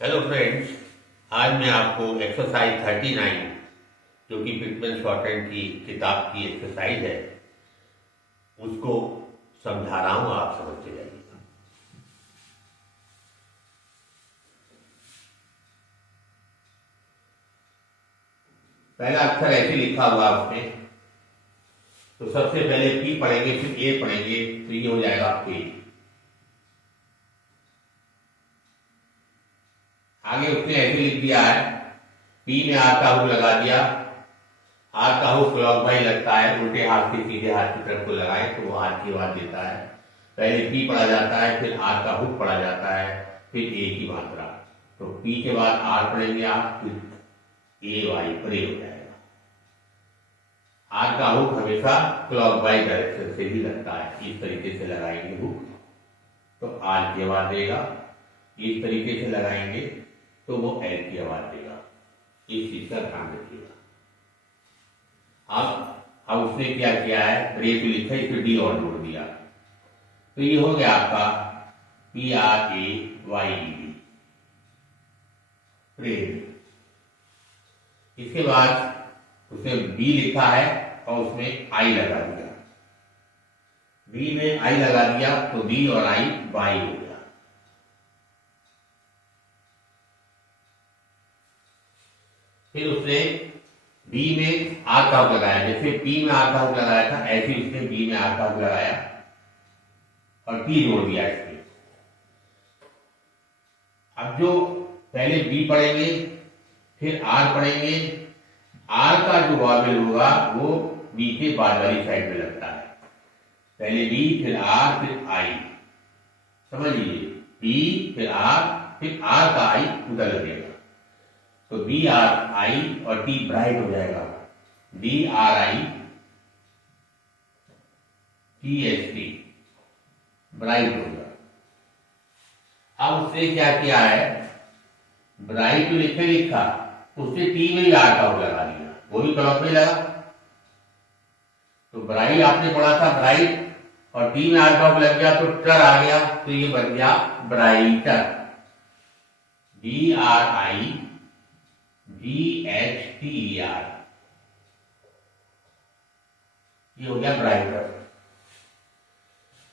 Hello friends. आज मैं आपको एक्सरसाइज 39 जो कि पिटमैन शॉर्टहैंड की किताब की एक्सरसाइज है उसको समझा रहा हूँ, आप समझते जाइएगा। पहला अक्षर ऐसे लिखा हुआ उसमें, तो सबसे पहले पी पढ़ेंगे, फिर ए पढ़ेंगे, तो ये हो जाएगा पे। आगे उसने ऐसे लिख दिया है, पी में आर का हुक लगा दिया। आर का हुक क्लॉकवाइज लगता है, उल्टे हाथ से सीधे हाथ की तरफ को लगाए तो वो आर की आवाज देता है। पहले पी पढ़ा जाता है, फिर आर का हुक पढ़ा जाता है, फिर ए की मात्रा। तो पी के बाद आर पढ़ेंगे आप, फिर ए वाई पर ए हो जाएगा। आर का हुक हमेशा क्लॉकवाइज डायरेक्शन से ही लगता है, इस तरीके से लगाएंगे हुक तो आर की आवाज देगा, इस तरीके से लगाएंगे तो वो एल की आवाज देगा। इस चीज का ध्यान रखिएगा। अब उसने क्या किया है, ब्रेक लिखा, इसमें डी और जोड़ दिया, तो ये हो गया आपका P R A Y D break. इसके बाद उसने बी लिखा है और उसमें आई लगा दिया। बी में आई लगा दिया तो बी और आई वाई हो गया। फिर उसने बी में आर का हुक लगाया, जैसे पी में आर का हुक लगाया था ऐसे उसने बी में आर का हुक लगाया और टी जोड़ दिया इसमें। अब जो पहले बी पढ़ेंगे फिर आर पढ़ेंगे, आर का जो वॉवेल होगा वो बी के बाद वाली साइड में लगता है। पहले बी फिर आर फिर आई, समझिए, बी फिर आर का आई उधर लगेगा, तो बी आर आई और टी ब्राइट हो जाएगा, B R I T H T bright होगा। अब उसने क्या किया है, ब्राइट जो लिखा उसने टी में ही आर का लगा दिया, वो भी क्लॉक में लगा। तो ब्राइट आपने पढ़ा था ब्राइट और टी में आर का लग गया तो टर आ गया, तो ये बन गया brighter, B R I BHTER, ये हो गया ब्राइटर।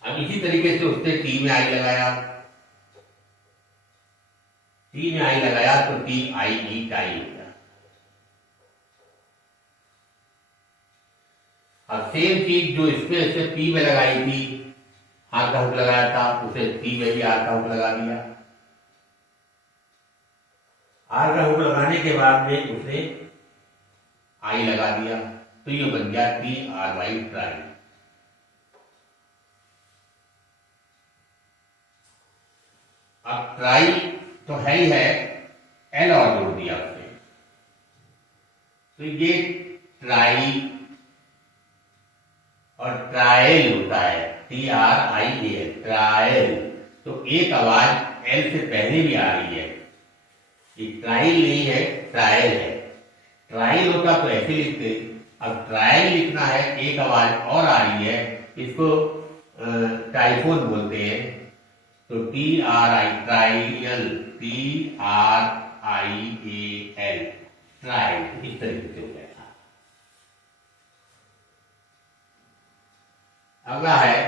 अब इसी तरीके से उसने टी में आई लगाया, टी में आई लगाया तो टी आई ई टाई हो गया। अब सेम चीज जो इसमें से पी में लगाई थी, आर का हुक लगाया था, उसे टी में भी आर का हुक लगा दिया। आर का हुक लगाने के बाद में उसने आई लगा दिया, तो ये बन गया टी आर वाई ट्राई। अब ट्राई तो है ही है, एल और जोड़ दिया उसने, तो ये ट्राई और ट्रायल होता है, T R I L, trial. तो एक आवाज एल से पहले भी आ रही है, ये ट्रायल नहीं है, ट्रायल है। ट्रायल होता तो ऐसे लिखते, अब ट्रायल लिखना है, एक आवाज और आ रही है, इसको टाइफोन बोलते हैं, तो T R I trial, T R I A L trial, इस तरीके से हो जाएगा। अगला है,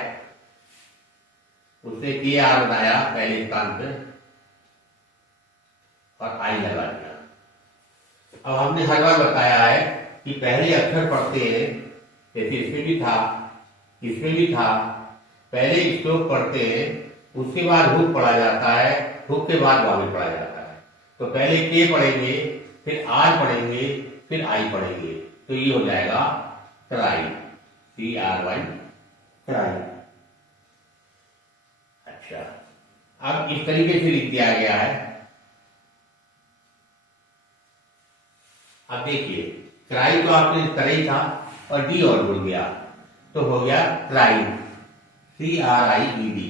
उसने के आर बताया पहले स्थान पे और आई लगा दिया। अब हमने हर बार बताया है कि पहले अक्षर पढ़ते हैं, जैसे इसमें भी था, इसमें भी था, पहले श्लोक पढ़ते हैं, उसके बाद हुक पढ़ा जाता है, हुक के बाद वावेल पढ़ा जाता है। तो पहले के पढ़ेंगे, फिर आर पढ़ेंगे, फिर आई पढ़ेंगे, तो ये हो जाएगा try, T R Y try. अच्छा, अब इस तरीके से लिख दिया गया है। अब देखिए, ट्राई तो आपने इस तरह ही था और डी और बोल गया, तो हो गया try, C R I E D,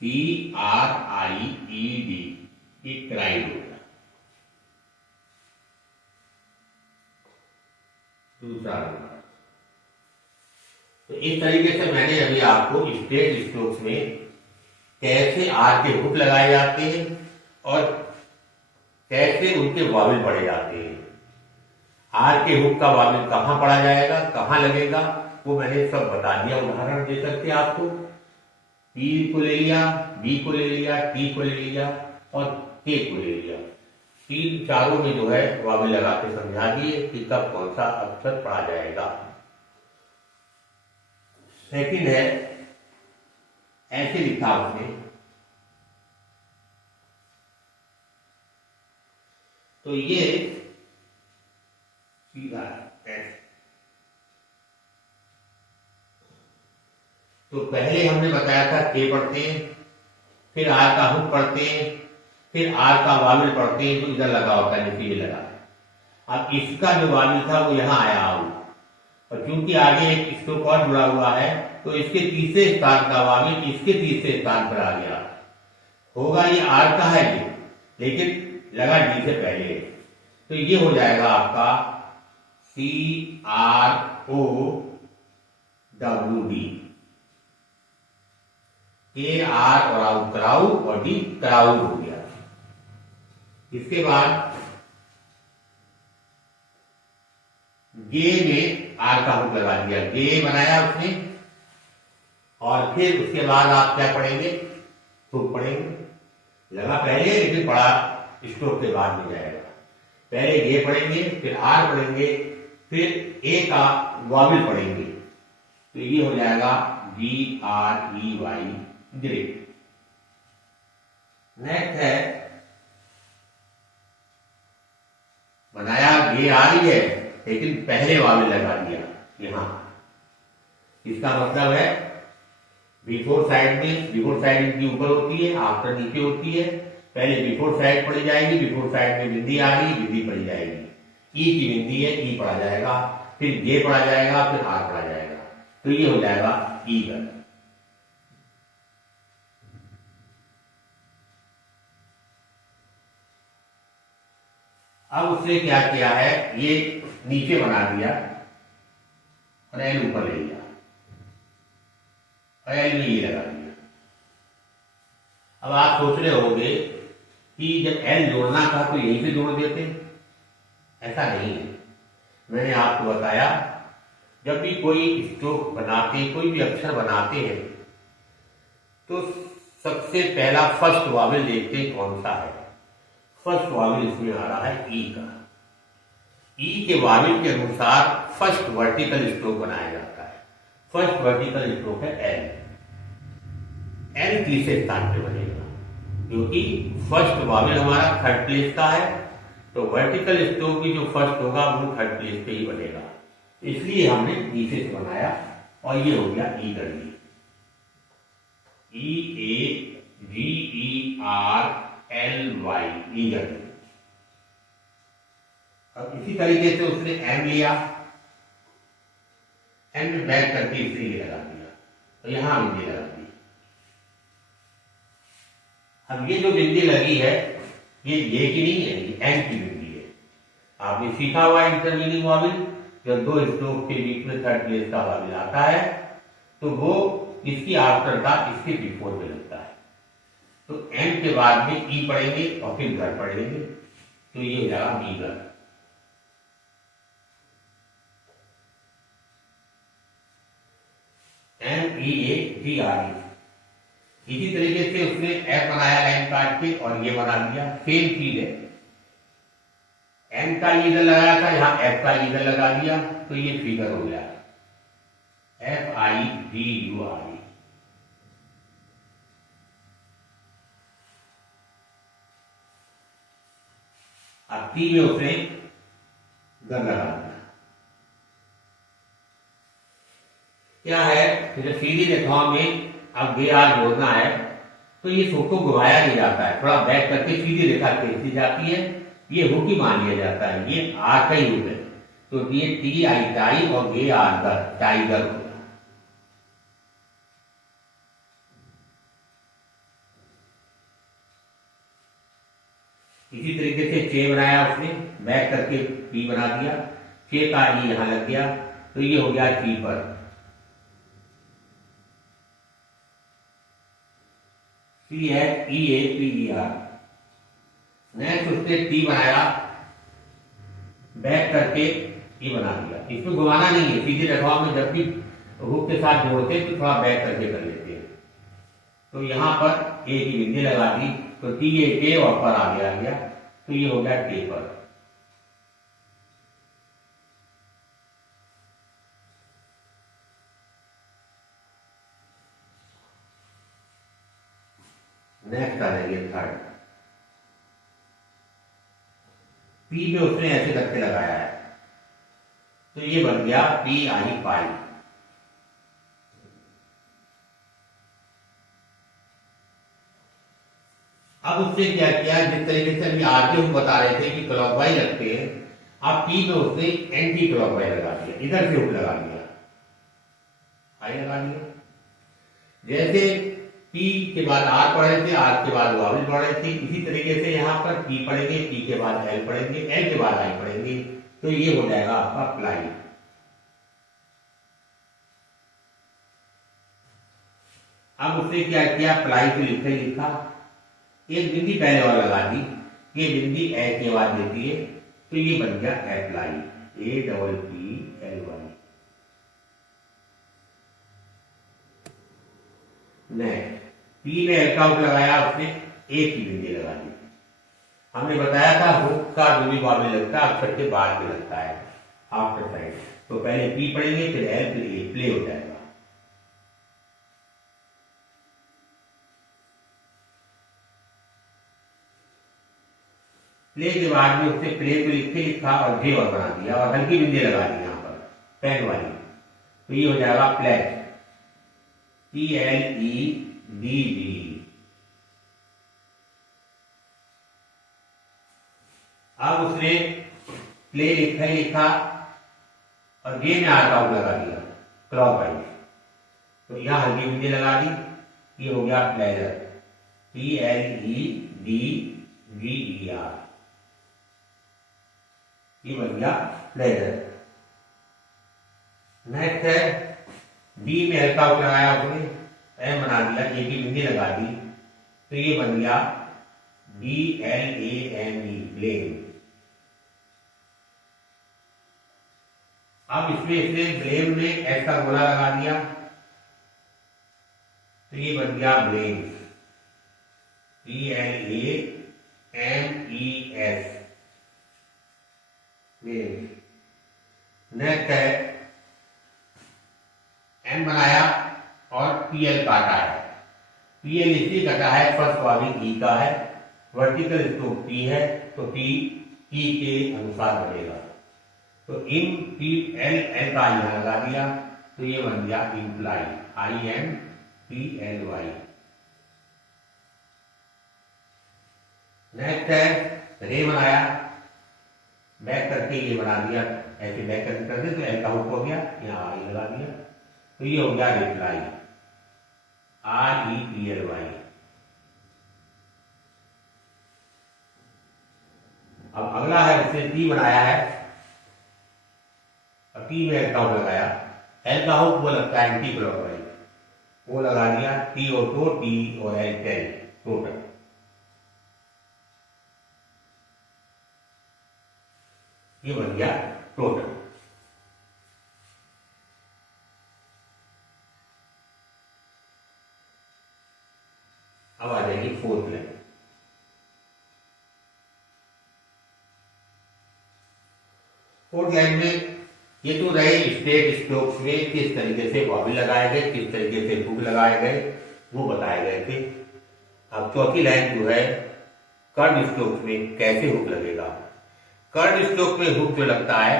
C R I E D, ये ट्राई हो गया। दूसरा नंबर, तो इस तरीके से मैंने अभी आपको स्टेट स्ट्रोक्स में कैसे आर के हुक लगाए जाते हैं और ऐसे उनके वाविल पढ़े जाते हैं। आर के हुक का वाविल कहाँ पढ़ा जाएगा, कहाँ लगेगा, वो मैंने सब बता दिया। उदाहरण दे सकते आपको, पी को ले लिया, बी को ले लिया, टी को ले लिया और के को ले लिया। तीन चारों में जो है वाविल लगा के समझा दिए कि कब कौन सा अक्षर पढ़ा जाएगा। सेकंड है, ऐसे लिखा उसने, तो ये सीधा ऐसे। तो पहले हमने बताया था के पढ़ते हैं, फिर आर का हुक पढ़ते हैं, फिर आर का वाविल पढ़ते हैं, तो इधर लगा होता है, नीचे ये लगा। अब इसका जो वाविल था वो यहां आया आऊ, और क्योंकि आगे एक स्ट्रोक और जुड़ा हुआ है तो इसके तीसरे स्थान का वाविल इसके तीसरे स्थान पर आ गया। होगा ये आर का है ये, लेकिन लगा डी से पहले, तो ये हो जाएगा आपका CROWD। के आर और आउ कराऊ और डी कराऊ हो गया। इसके बाद गे में आर का हुक लगा दिया, गे बनाया उसने, और फिर उसके बाद आप क्या पढ़ेंगे, हुक पढ़ेंगे। लगा पहले लेकिन पढ़ा स्ट्रोक के बाद में जाएगा। पहले गे पढ़ेंगे, फिर आर पढ़ेंगे, फिर ए का वाविल पढ़ेंगे, तो ये हो जाएगा GREY, ग्रेट। नेक्स्ट है, बनाया गे आ रही है लेकिन पहले वाविल लगा दिया यहां। इसका मतलब है बिफोर साइड में, बिफोर साइड इनकी ऊपर होती है, आफ्टर नीचे होती है। पहले बिफोर साइड पढ़ी जाएगी, बिफोर साइड में बिंदी आ रही, बिंदी पढ़ी जाएगी, ई की बिंदी है, ई पढ़ा जाएगा, फिर जे पढ़ा जाएगा, फिर आर पढ़ा जाएगा, तो ये हो जाएगा ईगर। अब उसने क्या किया है, ये नीचे बना दिया और एल ऊपर ले लिया और एल में ये लगा दिया। अब आप सोच रहे होंगे कि जब एल जोड़ना था तो यहीं से जोड़ देते, ऐसा नहीं है। मैंने आपको बताया, जब भी कोई स्ट्रोक बनाते, कोई भी अक्षर बनाते हैं, तो सबसे पहला फर्स्ट वाविल देखते हैं कौन सा है। फर्स्ट वाविल इसमें आ रहा है ई का। ई के वाविल के अनुसार फर्स्ट वर्टिकल स्ट्रोक बनाया जाता है। फर्स्ट वर्टिकल स्ट्रोक है एल। एल तीसरे स्थान पे बनेगा, क्योंकि फर्स्ट वाविल हमारा थर्ड प्लेस का है, तो वर्टिकल स्ट्रोक भी जो फर्स्ट होगा वो थर्ड प्लेस पे ही बनेगा। इसलिए हमने नीचे से बनाया और ये हो गया ई कर दी, EAGERLY, ईगर। अब इसी तरीके से उसने एम लिया, एम में बैक करके इसे ये लगा दिया, तो यहां बिंदी लगा दी। अब ये जो बिंदी लगी है ये की नहीं है, ये एम की बिंदी है। आपने सीखा हुआ इंटरमीनिंग वाविल, जब दो स्ट्रोक के बीच में थर्ड प्लेस का वाविल आता है तो वो इसकी आफ्टर का इसके बिफोर में लगता है। तो एम के बाद में ई पढ़ेंगे और फिर घर पढ़ेंगे, तो ये हो जाएगा मीगर। MEAGRE। इसी तरीके से उसने एफ बनाया लाइन काट के और ये बना दिया, सेम चीज है। एम का इधर लगाया था, यहां एफ का इधर लगा दिया, तो ये फिगर हो गया FIGURE। अब टी में उसने घर लगा दिया। क्या है, जैसे सीधी रेखाओं में अब गे आर जोड़ना है तो ये हुक को घुमाया नहीं जाता है, थोड़ा बैक करके सीधी रेखा खींची जाती है, ये हुक ही मान लिया जाता है, ये आर का ही हुक है, तो ये TI टाई और गे आर का टाइगर होगा। इसी तरीके से चे बनाया उसने, बैक करके पी बना दिया, चे का ई यहां लग गया, तो ये हो गया कीपर। CHEAPER। नेक्स्ट उसने टी बनाया, बैक करके ये बना दिया। इसमें घुमाना नहीं है, सीधे रखवाव में जब भी हुक के साथ जोड़ते हैं तो थोड़ा बैक करके कर लेते हैं। तो यहां पर ए की बिंदी लगा दी तो टी ए टे और पर आगे आ गया, तो ये हो गया टेपर। नेक्स्ट आ जाएंगे थर्ड, पी में उसने ऐसे करके लगाया है, तो ये बन गया पी आई पाई। अब उसने क्या किया, जिस तरीके से अभी आगे हम बता रहे थे कि क्लॉकवाइज रखते हैं, अब पी में उसने एंटी क्लॉकवाइज लगा दिया, इधर से हुक लगा दिया, आई लगा दिया। जैसे पी के बाद आर पढ़े थे, आर के बाद वावल पढ़े थे, इसी तरीके से यहां पर पी पढ़ेंगे, पी के बाद एल पढ़ेंगे, एल के बाद आई पढ़ेंगे, तो ये हो जाएगा आपका प्लाई। अब उसने क्या किया, प्लाई को लिखा, एक बिंदी पहले और लगा दी, ये बिंदी ए की आवाज देती है, तो ये बन गया apply, A double P L Y. Next P में एल का हुक लगाया, उसने ए की बिंदी लगा दी। हमने बताया था हुक का जो भी वावल लगता है अक्षर के बाद में लगता है, आफ्टर साइड। तो पहले पी पढ़ेंगे, फिर एल, फिर ए, प्ले हो जाएगा। प्ले के बाद में उसने प्ले को लिखा और जे और बना दिया और हल्की बिंदी लगा दी यहां पर पेन वाली, तो ये हो जाएगा pledge, P L E D D. अब उसने प्ले लिखा और जे में आर लगा दिया क्लॉकवाइज, तो यहां हल्की बिंदी लगा दी, ये हो गया pleasure, P L E D we E are, ये बन गया प्लेजर। नेक्स्ट है डी में हल्का हुक लगाया उसने, एम बना दिया, ए की बिंदी लगा दी, तो ये बन गया B L A M E, blame. अब इसमें इसने ब्लेम में एस का गोला लगा दिया, तो ये बन गया blame, B L A M E S. Next है एम बनाया और पीएल काटा है, पीएल इसलिए कटा है, फर्स्ट वाली ई का है, वर्टिकल स्ट्रोक पी है, तो पी ई के अनुसार बढ़ेगा, तो इन पी एल एल का यहां लगा दिया, तो ये बन गया imply, I M P L Y. Next है रे बनाया, बैक करके ये बना दिया, ऐसे बैक करके कर दे तो एल का हुक हो गया, यहाँ आई लगा दिया, तो ये हो गया reply, R E P L Y. अब अगला है उसने टी बनाया है और टी में एल का हुक लगाया, एल का हुक वो लगता है एंटी क्लॉकवाइज, वो लगा दिया, टी और टो, टी और एल टेल टोटल, ये बन गया टोटल। अब आ जाएगी फोर्थ लाइन, फोर्थ लाइन में ये तो रहे स्टेट स्ट्रोक्स में किस तरीके से वावल लगाए गए, किस तरीके से हुक लगाए गए, वो बताए गए थे। अब चौथी लाइन जो है कर्व स्ट्रोक्स में कैसे हुक लगेगा। कर्व स्ट्रोक में हुक जो लगता है,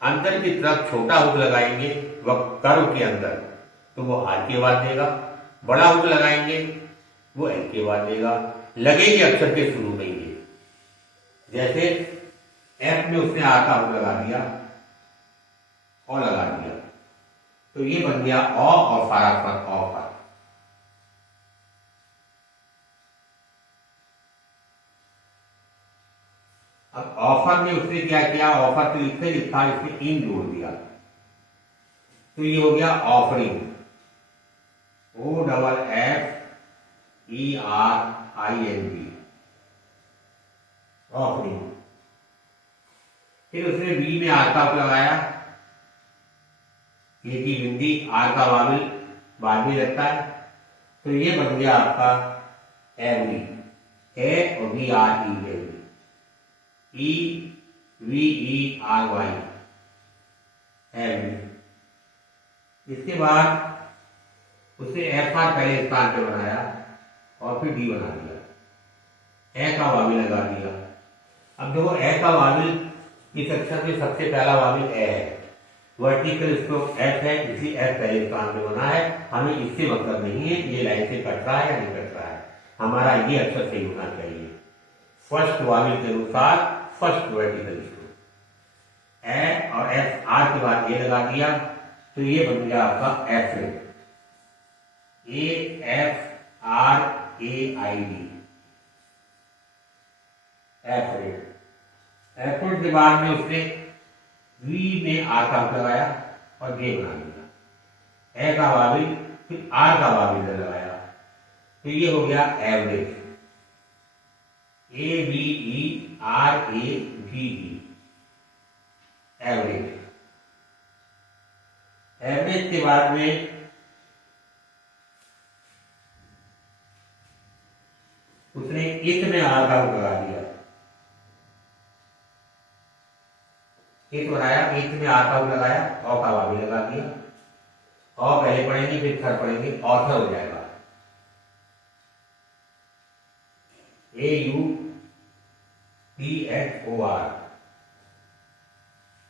अंदर की तरफ छोटा हुक लगाएंगे वह कर्व के अंदर, तो वो आर की आवाज देगा, बड़ा हुक लगाएंगे वो एल की आवाज देगा, लगेंगे अक्षर के शुरू में ही। जैसे एफ में उसने आर का हुक लगा दिया और लगा दिया, तो ये बन गया औ और सारा पर औ पर। अब ऑफर में उसने क्या किया, ऑफर तो लिखा इसमें इन जोड़ दिया, तो ये हो गया offering, O double F E R I N G, offering. फिर उसने बी में आर का लगाया, ए की बिंदी, आर का वाविल बाद में लगता है, तो ये बन गया आपका एवरी, ए और B R E V E R Y every. इसके बाद उसे एफ आर पहले स्थान पे बनाया और फिर डी बना दिया, ए का वाविल लगा दिया। अब देखो ए का वाविल इस अक्षर में सबसे पहला वाविल ए है, वर्टिकल स्ट्रोक एफ है, इसी एफ पहले स्थान पे बना है। हमें इससे मतलब नहीं है ये लाइन से कट रहा है या नहीं कट रहा है, हमारा ये अक्षर सही होना चाहिए। फर्स्ट वाविल के अनुसार फर्स्ट वर्टिकल स्ट्रोक, ए और एफ आर के बाद ए लगा दिया, तो ये बन गया आपका F A F R A I D F F के बाद में उसने वी में आर का लगाया और ये बना दिया, ए का वाविल फिर आर का वाविल लगाया, तो ये हो गया average, A B E R A V E average. Average के बाद में उसने इस में आर का लगा दिया, इस बनाया, इस में आर का लगाया, औ का वाविल लगा दिया, औ पहले पढ़ेंगे फिर थर पढ़ेंगे, ऑथर हो जाएगा, A U P H O R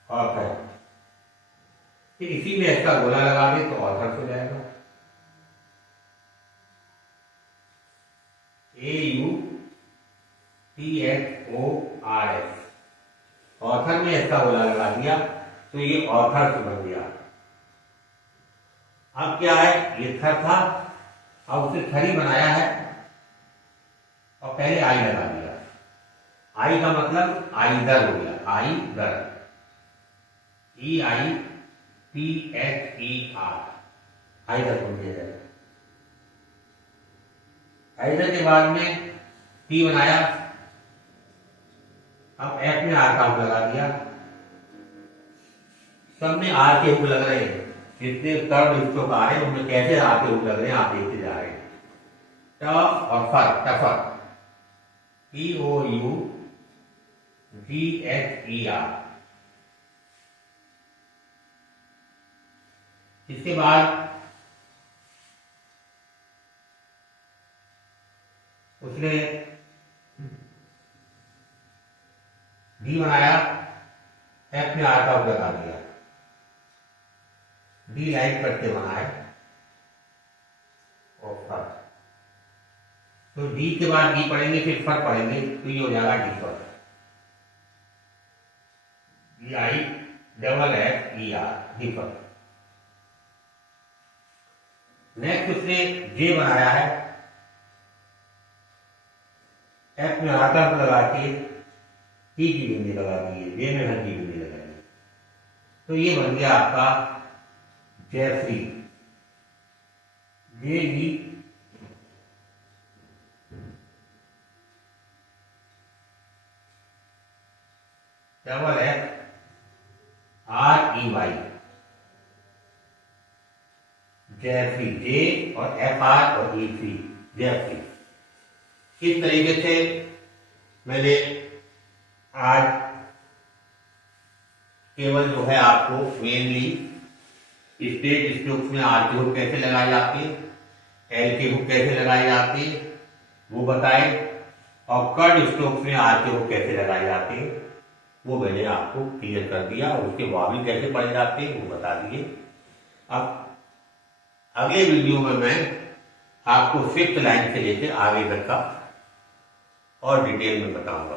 author. फिर इसी में इसका गोला लगा दे तो ऑथर हो जाएगा, A U T H O R S, author में इसका गोला लगा दिया तो ये ऑथर बन गया। अब क्या है, ये थर था, अब उसे थरी बनाया है और पहले आई लगा दिया, आई का मतलब आइदर हो गया, either, E I P H E R either बन गया। आइदर के बाद में पी बनाया, अब एफ में आर का लगा दिया, सब में आर के हुक लग रहे हैं, जितने कर्व स्ट्रोक आ रहे हैं उनमें कैसे आर के हुक लग रहे हैं आप देखते जा रहे हैं। ट और फर, tougher, P O U G H E R. इसके बाद उसने डी बनाया, एफ में आर का लगा दिया, डी लाइन करते बनाए और फर, तो डी के बाद डी पढ़ेंगे फिर फर पढ़ेंगे, तो ये हो जाएगा D for, D I double F E R D for. Next उसने जे बनाया है, एफ में आर का लगा के टी की बिंदी लगा दी है, जे में हर की बिंदी लगाई, तो ये बन गया आपका Jeffrey, J E double F R E Y Jeffrey, J और एफ आर और ई सी जेफ्री। इस तरीके से मैंने आज केवल जो है आपको मेनली स्टेज स्ट्रोक्स में आर की हुक कैसे लगाई जाती है, एल की हुक कैसे लगाई जाती है वो बताए, और कर्ड स्ट्रोक्स में आर की हुक कैसे लगाई जाती है वो मैंने आपको क्लियर कर दिया, और उसके वाविल कैसे पढ़े जाते हैं वो बता दिए। अब अगले वीडियो में मैं आपको फिफ्थ लाइन से लेकर आगे तक का और डिटेल में बताऊंगा।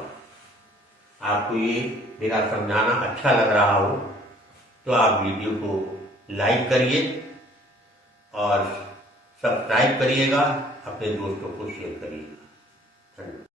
आपको ये मेरा समझाना अच्छा लग रहा हो तो आप वीडियो को लाइक करिए और सब्सक्राइब करिएगा, अपने दोस्तों को शेयर करिएगा। धन्यवाद।